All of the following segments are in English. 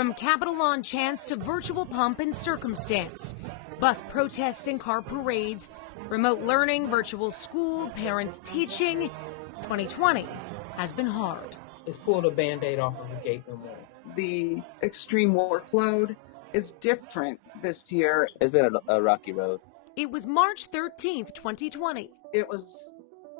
From Capitol Lawn chants to virtual pomp and circumstance, bus protests and car parades, remote learning, virtual school, parents teaching, 2020 has been hard. It's pulled a Band-Aid off of a gaping wound. The extreme workload is different this year. It's been a rocky road. It was March 13th, 2020. It was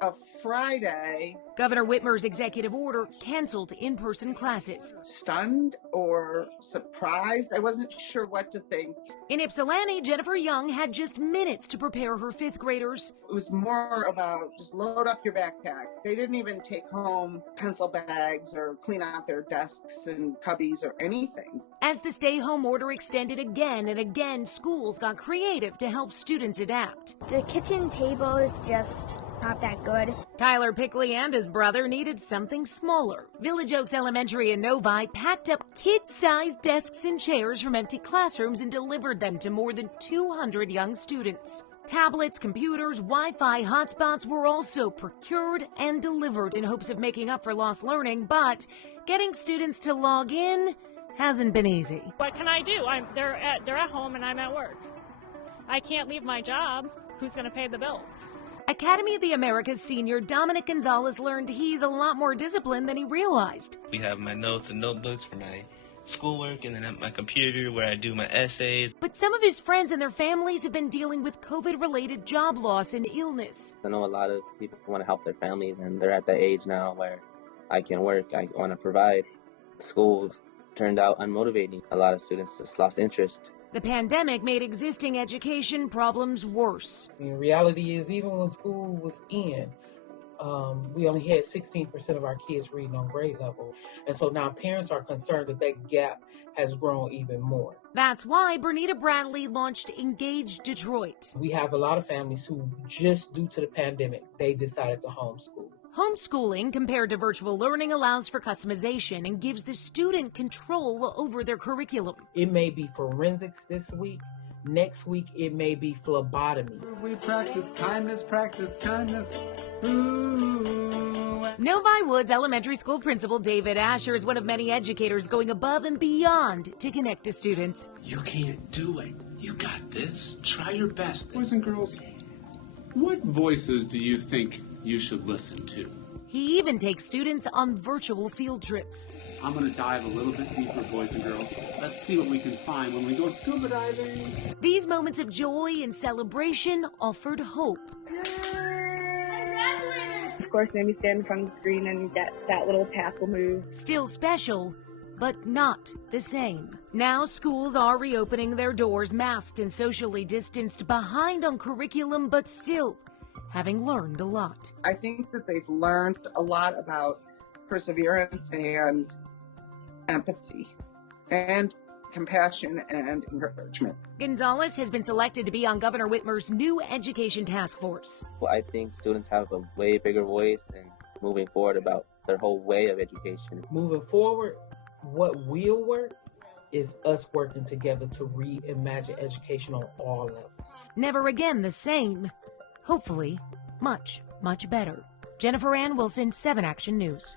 a Friday. Governor Whitmer's executive order canceled in-person classes. Stunned or surprised, I wasn't sure what to think. In Ypsilanti, Jennifer Young had just minutes to prepare her fifth graders. It was more about just load up your backpack. They didn't even take home pencil bags or clean out their desks and cubbies or anything. As the stay-home order extended again and again, schools got creative to help students adapt. The kitchen table is just not that good. Tyler Pickley and his brother needed something smaller. Village Oaks Elementary in Novi packed up kid-sized desks and chairs from empty classrooms and delivered them to more than 200 young students. Tablets, computers, Wi-Fi hotspots were also procured and delivered in hopes of making up for lost learning, but getting students to log in hasn't been easy. What can I do? They're at home and I'm at work. I can't leave my job. Who's going to pay the bills? Academy of the Americas senior Dominic Gonzalez learned he's a lot more disciplined than he realized. We have my notes and notebooks for my schoolwork, and then at my computer where I do my essays. But some of his friends and their families have been dealing with COVID-related job loss and illness. I know a lot of people want to help their families, and they're at that age now where I can work, I want to provide. School turned out unmotivating. A lot of students just lost interest. The pandemic made existing education problems worse. I mean, reality is, even when school was in, we only had 16% of our kids reading on grade level. And so now parents are concerned that that gap has grown even more. That's why Bernita Bradley launched Engage Detroit. We have a lot of families who, just due to the pandemic, they decided to homeschool. Homeschooling, compared to virtual learning, allows for customization and gives the student control over their curriculum. It may be forensics this week. Next week, it may be phlebotomy. We practice kindness, Ooh. Novi Woods Elementary School Principal David Asher is one of many educators going above and beyond to connect to students. You can't do it. You got this. Try your best. Boys and girls, what voices do you think you should listen to? He even takes students on virtual field trips. I'm going to dive a little bit deeper, boys and girls. Let's see what we can find when we go scuba diving. These moments of joy and celebration offered hope. Of course, maybe stand in front of the screen and that little tap will move. Still special, but not the same. Now schools are reopening their doors, masked and socially distanced, behind on curriculum, but still having learned a lot. I think that they've learned a lot about perseverance and empathy and compassion and encouragement. Gonzalez has been selected to be on Governor Whitmer's new education task force. Well, I think students have a way bigger voice and moving forward about their whole way of education. Moving forward, what will work is us working together to reimagine education on all levels. Never again the same. Hopefully, much, much better. Jennifer Ann Wilson, 7 Action News.